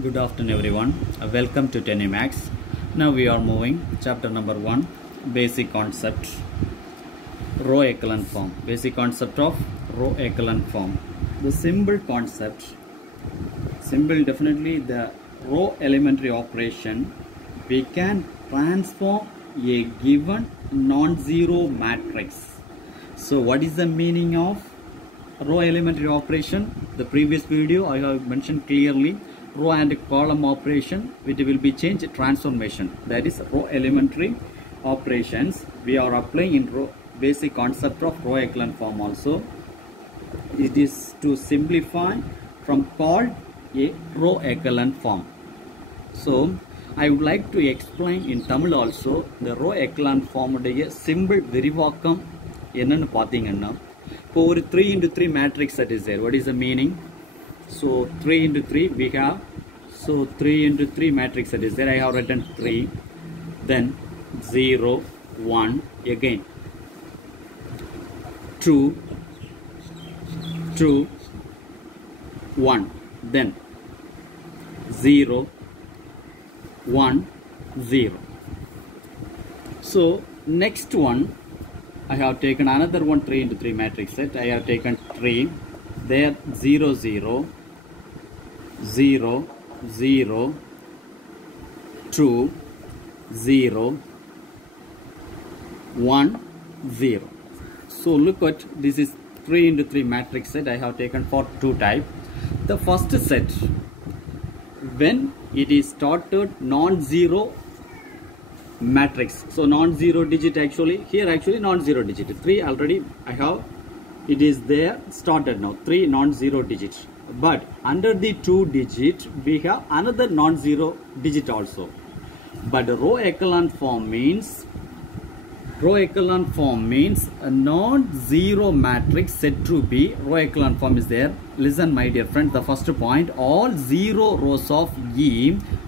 Good afternoon everyone. Welcome to 10Max. Now we are moving chapter number 1, basic concept, row echelon form. Basic concept of row echelon form. The symbol concept, definitely the row elementary operation, we can transform a given non-zero matrix. So what is the meaning of row elementary operation? The previous video I have mentioned clearly. Row and column operation, which will be changed transformation, that is row elementary operations we are applying in row basic concept of row echelon form also. It is to simplify from called a row echelon form. So I would like to explain in Tamil also the row echelon form உடைய symbol விரிவாக்கம் என்னன்னு பாத்தீங்கன்னா, இப்போ ஒரு 3 into 3 matrix that is there. What is the meaning? So 3 into 3 we have, so 3 into 3 matrix that is there. I have written 3, then 0, 1, again 2, 1, then 0, 1, 0. So next one, I have taken another one 3 into 3 matrix set. I have taken 3, there 0, 0, 0, 0, 2, 0, 1, 0. So look at this is 3 into 3 matrix set I have taken for 2 type. The first set, when it is started non-zero matrix, so non-zero digit actually non-zero digit 3 already I have, it is there started now 3 non-zero digit, but under the 2 digit we have another non-zero digit also. But row echelon form means a non-zero matrix set to be row echelon form is there. Listen my dear friend, the first point, all 0 rows of E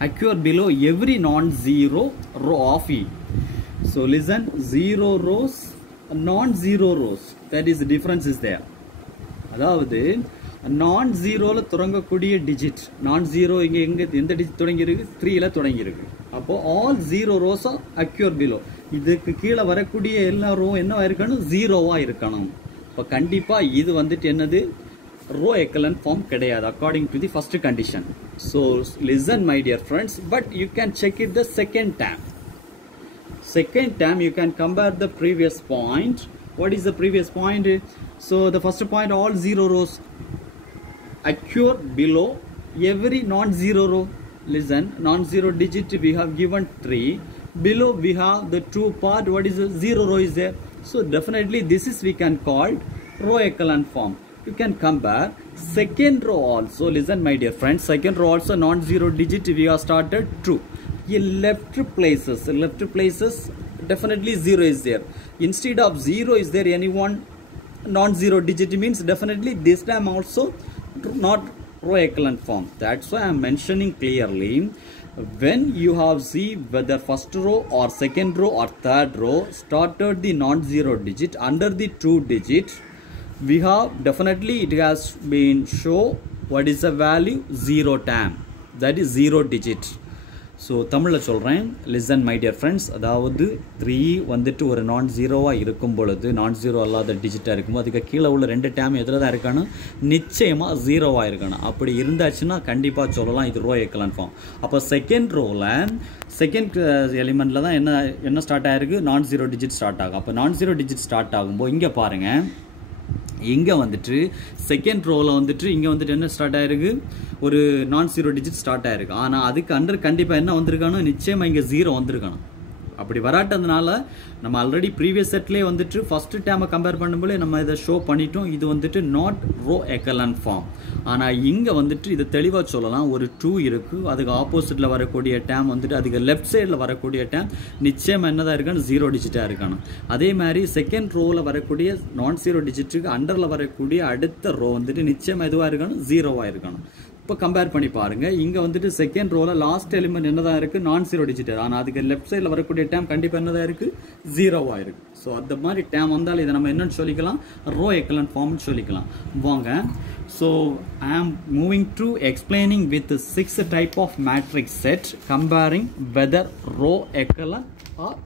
occur below every non-zero row of E. So listen, 0 rows, non-zero rows, that is the difference is there. அதாவது non-zero ல தொடங்கக்கூடிய digit, non-zero இங்க எந்த digit தொடங்கி இருக்கு, 3 ல தொடங்கி இருக்கு. அப்போ all 0 rows are occur below. இதுக்கு கீழ வரக்கூடிய எல்லா row என்னவா இருக்கணும், 0வா இருக்கணும். அப்ப கண்டிப்பா இது வந்துட்டு என்னது, row echelon form கிடையாது according to the first condition. So listen my dear friends, but you can check it the second time. Second time you can compare the previous point. What is the previous point? So the first point, all 0 rows occur below every non-zero row. Listen, non-zero digit we have given 3, below we have the 2 part, what is the 0 row is there. So definitely this is we can call row echelon form. You can compare second row also. Listen my dear friends, second row also non-zero digit we have started 2. Left places definitely 0 is there. Instead of 0 is there any one non-zero digit, means definitely this time also not row echelon form. That's why I am mentioning clearly, when you have see whether first row or second row or third row started the non-zero digit under the 2 digit, we have definitely it has been show what is the value, 0 time, that is 0 digit. So தமிழ்ல சொல்றேன், listen my dear friends, அதாவது 3 வந்துட்டு ஒரு நான் ஜீரோவா இருக்கும் பொழுது, நான் ஜீரோ அல்லாத டிஜிட்டா இருக்கும்போது அதுக்கு கீழே உள்ள 2 டேம் எதுல தான் இருக்கணும், நிச்சயமா ஜீரோவா இருக்கணும். அப்படி இருந்தாச்சுன்னா கண்டிப்பா சொல்லலாம் இது ரோ echelon form. அப்ப செகண்ட் ரோல செகண்ட் எலிமெண்ட்ல தான் என்ன ஸ்டார்ட் ஆயிருக்கு, நான் ஜீரோ டிஜிட் ஸ்டார்ட் ஆகும். அப்ப நான் ஜீரோ டிஜிட் ஸ்டார்ட் ஆகும்போது இங்க பாருங்க, இங்க வந்துட்டு செகண்ட் ரோல வந்துட்டு இங்க வந்துட்டு என்ன ஸ்டார்ட் ஆயிருக்கு, ஒரு non-zero digit ஸ்டார்ட் ஆயிருக்கு. ஆனா அதுக்கு அண்டர் கண்டிப்பா என்ன வந்திருக்கணும், நிச்சயமா இங்க 0 வந்திருக்கணும். அப்படி வராட்டதுனால நம்ம ஆல்ரெடி ப்ரீவியஸ் செட்லயே வந்துட்டு ஃபர்ஸ்ட் டேமை கம்பேர் பண்ணும்போது நம்ம இதை ஷோ பண்ணிட்டோம், இது வந்துட்டு நாட் ரோ echelon ஃபார்ம். ஆனா இங்க வந்துட்டு இதை தெளிவா சொல்லலாம், ஒரு 2 இருக்கு, அதுக்கு ஆப்போசிட்ல வரக்கூடிய டேம் வந்துட்டு அதுக்கு லெஃப்ட் சைடில் வரக்கூடிய டேம் நிச்சயமா என்னதான் இருக்கணும், 0 டிஜிட்டா இருக்கணும். அதே மாதிரி செகண்ட் ரோல வரக்கூடிய non-zero டிஜிட்டுக்கு அண்டர்ல வரக்கூடிய அடுத்த ரோ வந்துட்டு நிச்சயமா எதுவா இருக்கணும், 0வா இருக்கணும். இப்போ கம்பேர் பண்ணி பாருங்க, இங்க வந்துட்டு செகண்ட் ரோல லாஸ்ட் எலிமெண்ட் என்னதான் இருக்கு, நான்-zero டிஜிட். ஆனா அதுக்கு லெஃப்ட் சைடில் வரக்கூடிய டேம் கண்டிப்பா என்னதான் இருக்கு, 0 ஆயிருக்கு. ஸோ அந்த மாதிரி டேம் வந்தால் இதை நம்ம என்னன்னு சொல்லிக்கலாம், ரோ எக்கலன் ஃபார்ம்னு சொல்லிக்கலாம். வாங்க, so I am moving to explaining with 6 type of matrix set comparing whether row echelon or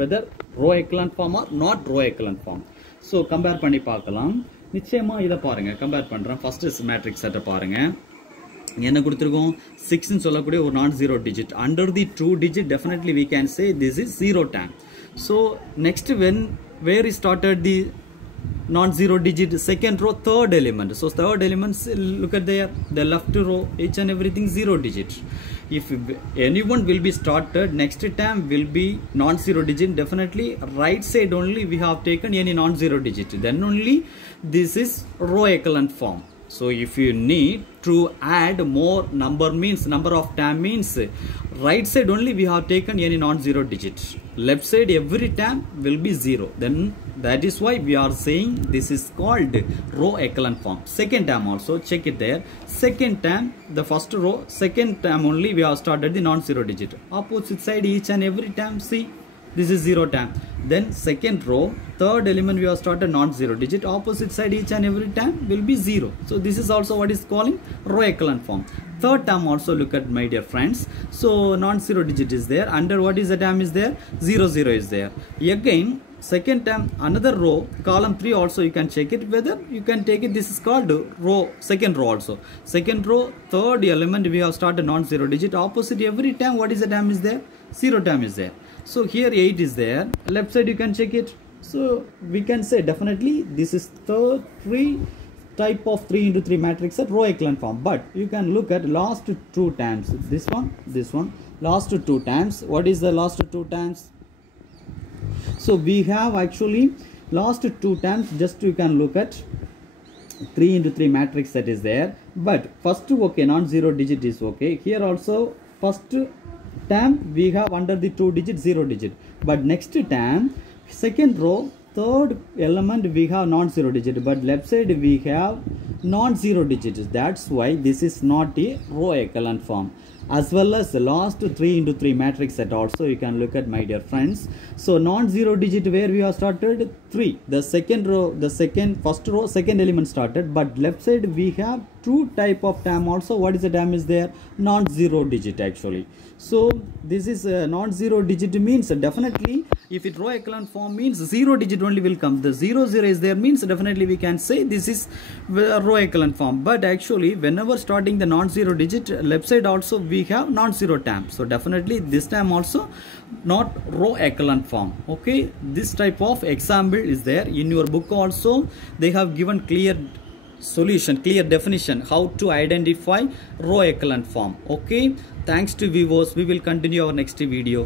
whether row echelon form or not row echelon form. So compare பண்ணி பார்க்கலாம். நிச்சயமாக இதை பாருங்கள், கம்பேர் பண்ணுறேன். ஃபஸ்ட்டு மேட்ரிக்ஸ் செட்டை பாருங்கள். என்ன கொடுத்துருக்கோம், 6 சொல்லக்கூடிய ஒரு not zero digit. Under the 2 digit definitely we can say this is 0 time. So next, where is started the non-zero digit, second row, third element. So third elements, look at there, the left row, each and everything 0 digit. If anyone will be started, next time will be non-zero digit. Definitely right side only we have taken any non-zero digit, then only this is row echelon form. So if you need to add more number of term means right side only we have taken any non-zero digit. Left side every term will be 0. Then that is why we are saying this is called row echelon form. Second term also, check it there. Second term, the first row, second term only we have started the non-zero digit. Opposite side each and every term, see, this is 0 time. Then second row, third element we have started non-zero digit. Opposite side each and every time will be 0. So this is also what is calling row echelon form. Third term also, look at my dear friends. So non-zero digit is there. Under what is the term is there? 0 0 is there. Again second term, another row, column 3 also you can check it whether you can take it. This is called row, second row also. Second row, third element we have started non-zero digit. Opposite every time what is the term is there? 0 term is there. So here 8 is there. Left side you can check it. So we can say definitely this is third type of 3 into 3 matrix at row echelon form. But you can look at last 2 times. This one, last 2 times. What is the last 2 times? So we have actually last 2 times, just you can look at 3 into 3 matrix that is there. But first, okay, non-zero digit is okay. Here also first term we have under the 2 digit 0 digit. But next term, second row, third element we have non-zero digit. But left side we have non-zero digit. That's why this is not a row echelon form. As well as the last 3 into 3 matrix set also you can look at, my dear friends. So non-zero digit where we have started 3, the second row, first row, second element started. But left side we have 2 type of term also. What is the term is there? Non-zero digit actually. So this is non-zero digit means definitely if it row echelon form means 0 digit only will come. The 0 0 is there means definitely we can say this is row echelon form. But actually whenever starting the non-zero digit, left side also we have non-zero term. So definitely this time also not row echelon form. Okay, this type of example is there in your book also. They have given clear solution, clear definition how to identify row echelon form. Okay, thanks to viewers, we will continue our next video.